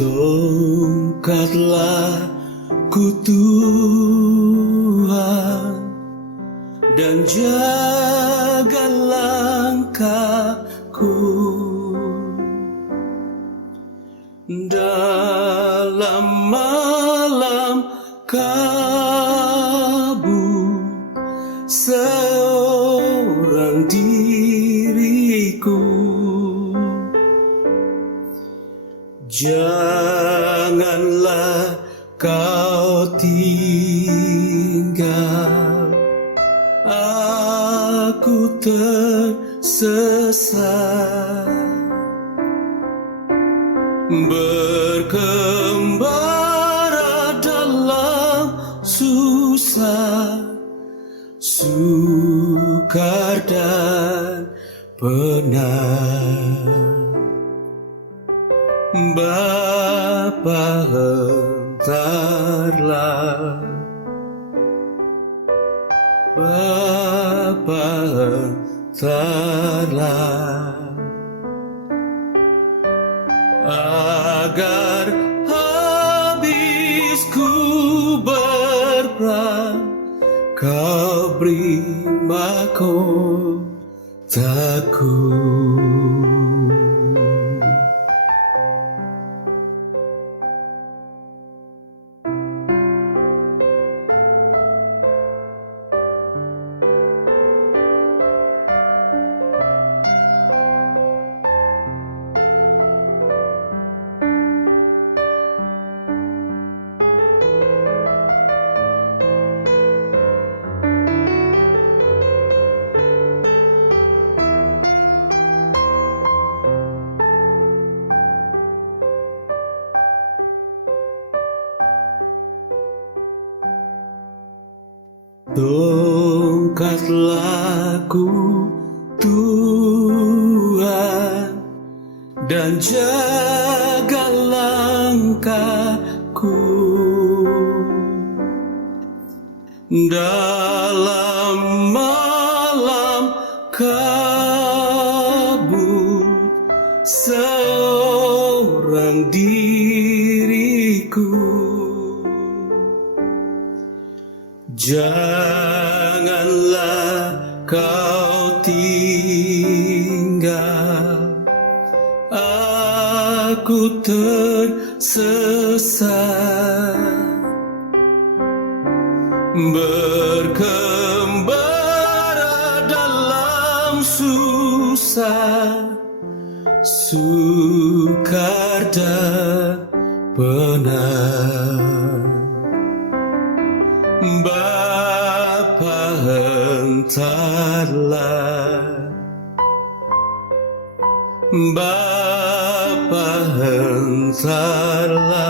Tongkatlah ku Tuhan, dan jaga langkahku dalam malam kabut seorang diriku. Janganlah kau tinggal aku tersesat, berkembara dalam susah, sukar dan penat. Bapa hentarlah, Bapa hentarlah, agar habis ku berperang, kau beri mahkotaku. Tongkatlah ku Tuhan, dan jaga langkahku dalam malam kabut seorang diriku. Janganlah kau tinggal aku tersesat, berkembara dalam susah, sukar dan penat. Bapa hentarlah, Bapa hentarlah,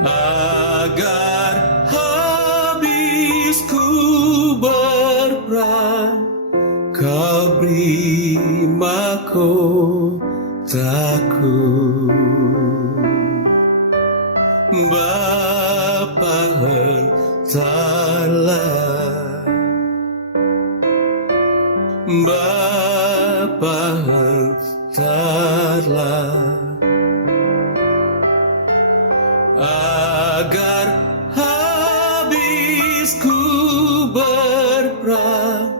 agar habis ku berperang, kau beri mahkotaku. Bapa hentarlah, Bapa hentarlah, agar habis ku berperang,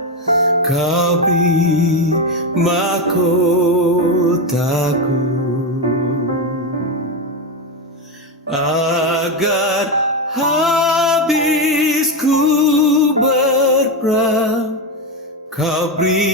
kau beri mahkotaku. Agar habis ku berperang, kau beri